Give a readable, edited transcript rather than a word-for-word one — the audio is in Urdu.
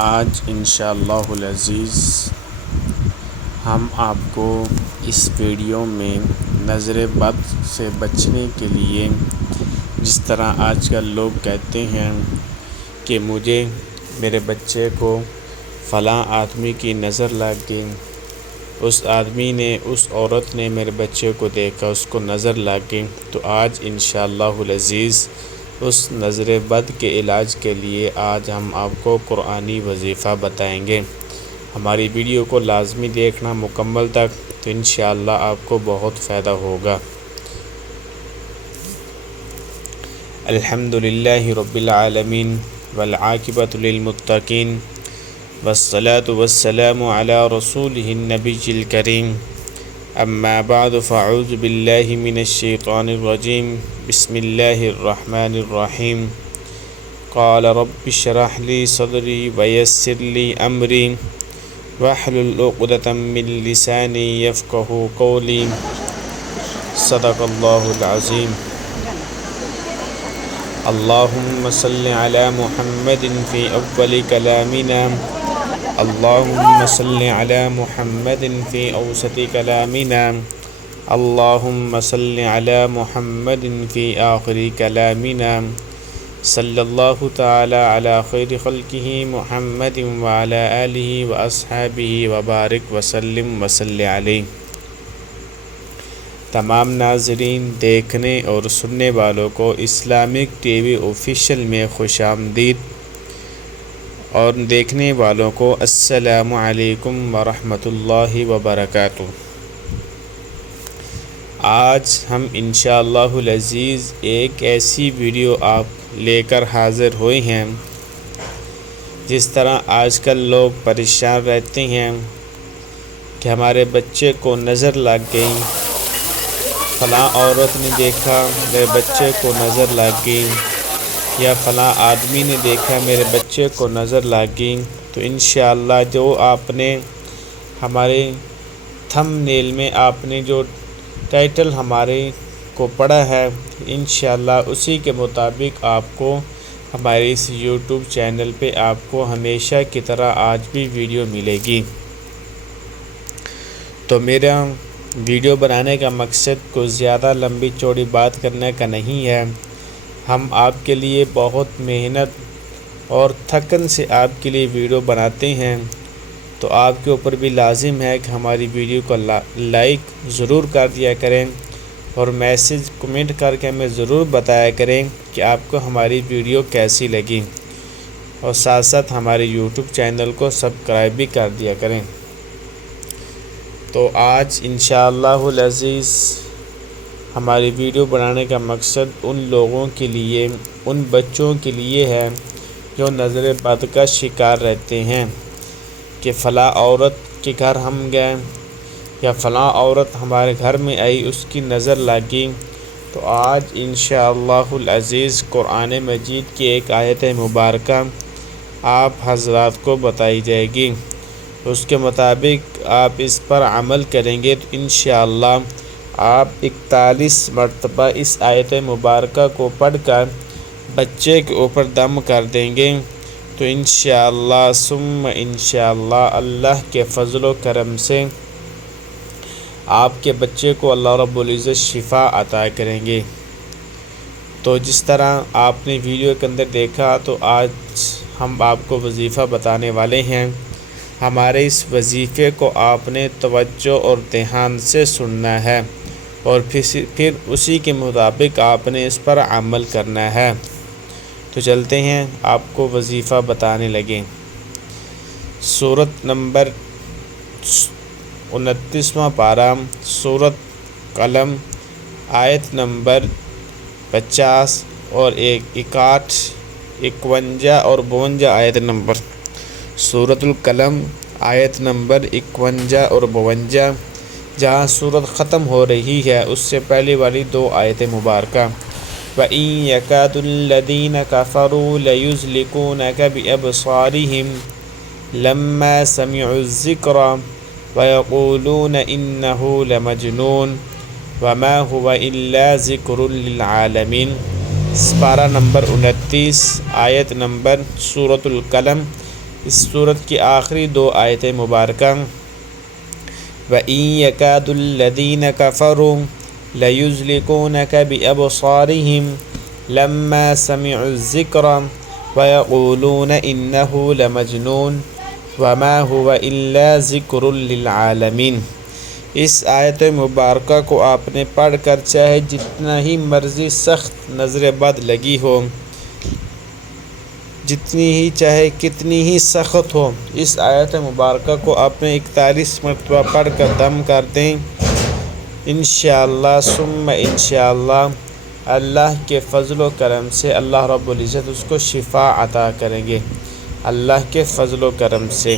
آج انشاءاللہ العزیز ہم آپ کو اس ویڈیو میں نظر بد سے بچنے کے لیے، جس طرح آج کل لوگ کہتے ہیں کہ میرے بچے کو فلاں آدمی کی نظر لگ گئی، اس آدمی نے، اس عورت نے میرے بچے کو دیکھا، اس کو نظر لگ گئی، تو آج انشاءاللہ العزیز اس نظر بد کے علاج کے لیے آج ہم آپ کو قرآنی وظیفہ بتائیں گے۔ ہماری ویڈیو کو لازمی دیکھنا مکمل تک، تو انشاءاللہ آپ کو بہت فائدہ ہوگا۔ الحمدللہ رب العالمین والعاقبۃ للمتقین والصلاة والسلام علی رسولہ النبی الکریم، اما بعد فاعوذ باللہ من الشیطان الرجیم، بسم اللہ الرحمن الرحیم۔ قال رب اشرح لی صدری ویسر لی امری واحلل عقدۃ من لسانی یفقہوا قولی، صدق اللہ العظیم۔ اللہم صل علی محمد فی اول کلامنا، اللہم صل علی محمد فی اوسط کلامنا، اللہم صل علی محمد فی آخر کلامنا، صلی اللہ تعالی علی خیر خلقہ محمد وعلی آلہ واصحابہ وبارک وسلم وصلی علیہ۔ تمام ناظرین، دیکھنے اور سننے والوں کو اسلامک ٹی وی آفیشیل میں خوش آمدید، اور دیکھنے والوں کو السلام علیکم ورحمۃ اللہ وبرکاتہ۔ آج ہم انشاءاللہ العزیز ایک ایسی ویڈیو آپ لے کر حاضر ہوئے ہیں، جس طرح آج کل لوگ پریشان رہتے ہیں کہ ہمارے بچے کو نظر لگ گئی، فلاں عورت نے دیکھا میرے بچے کو نظر لگ گئی، یا فلاں آدمی نے دیکھا میرے بچے کو نظر لگ گئی۔ تو انشاءاللہ جو آپ نے ہمارے تھم نیل میں آپ نے جو ٹائٹل ہمارے کو پڑھا ہے، انشاءاللہ اسی کے مطابق آپ کو ہمارے اس یوٹیوب چینل پہ آپ کو ہمیشہ کی طرح آج بھی ویڈیو ملے گی۔ تو میرا ویڈیو بنانے کا مقصد کوئی زیادہ لمبی چوڑی بات کرنے کا نہیں ہے، ہم آپ کے لیے بہت محنت اور تھکن سے آپ کے لیے ویڈیو بناتے ہیں، تو آپ کے اوپر بھی لازم ہے کہ ہماری ویڈیو کو لائک ضرور کر دیا کریں، اور میسج کمنٹ کر کے ہمیں ضرور بتایا کریں کہ آپ کو ہماری ویڈیو کیسی لگی، اور ساتھ ساتھ ہمارے یوٹیوب چینل کو سبسکرائب بھی کر دیا کریں۔ تو آج انشاءاللہ العزیز ہماری ویڈیو بنانے کا مقصد ان لوگوں کے لیے، ان بچوں کے لیے ہے جو نظر بد کا شکار رہتے ہیں کہ فلاں عورت کے گھر ہم گئے، یا فلاں عورت ہمارے گھر میں آئی، اس کی نظر لگی۔ تو آج انشاءاللہ العزیز قرآن مجید کی ایک آیت مبارکہ آپ حضرات کو بتائی جائے گی، اس کے مطابق آپ اس پر عمل کریں گے تو انشاءاللہ آپ 41 مرتبہ اس آیت مبارکہ کو پڑھ کر بچے کے اوپر دم کر دیں گے، تو انشاءاللہ ثم انشاءاللہ اللہ کے فضل و کرم سے آپ کے بچے کو اللہ رب العزت شفا عطا کریں گے۔ تو جس طرح آپ نے ویڈیو کے اندر دیکھا، تو آج ہم آپ کو وظیفہ بتانے والے ہیں۔ ہمارے اس وظیفے کو آپ نے توجہ اور دھیان سے سننا ہے، اور پھر اسی کے مطابق آپ نے اس پر عمل کرنا ہے۔ تو چلتے ہیں، آپ کو وظیفہ بتانے لگیں۔ سورت نمبر 29واں پارہ، سورت قلم، آیت نمبر 50 اور 61، 51 اور 52 آیت نمبر۔ سورت القلم آیت نمبر 51 اور 52، جہاں سورت ختم ہو رہی ہے اس سے پہلے والی دو آیت مبارکہ۔ وَإِن يَكَادُ الَّذِينَ كَفَرُوا لَيُزْلِقُونَكَ بِأَبْصَارِهِمْ لَمَّا سَمِعُوا الذِّكْرَ وَيَقُولُونَ إِنَّهُ لَمَجْنُونٌ وَمَا هُوَ إِلَّا ذِكْرٌ لِّلْعَالَمِينَ۔ پارہ نمبر 29، آیت نمبر سورت القلم اس صورت کی آخری 2 آیتیں مبارکہ وَإِن يَكَادُ الَّذِينَ كَفَرُوا لَيُزْلِقُونَكَ بِأَبْصَارِهِمْ لَمَّا سَمِعُوا الذِّكْرَ وَيَقُولُونَ إِنَّهُ لَمَجْنُونٌ وَمَا هُوَ إِلَّا ذِكْرٌ لِلْعَالَمِينَ۔ اس آیت مبارکہ کو آپ نے پڑھ کر چاہے جتنا ہی مرضی سخت نظر بد لگی ہو، جتنی ہی چاہے کتنی ہی سخت ہو، اس آیت مبارکہ کو آپ نے 41 مرتبہ پڑھ کر دم کر دیں، انشاءاللہ ثم انشاءاللہ اللہ کے فضل و کرم سے اللہ رب العزت اس کو شفا عطا کریں گے، اللہ کے فضل و کرم سے۔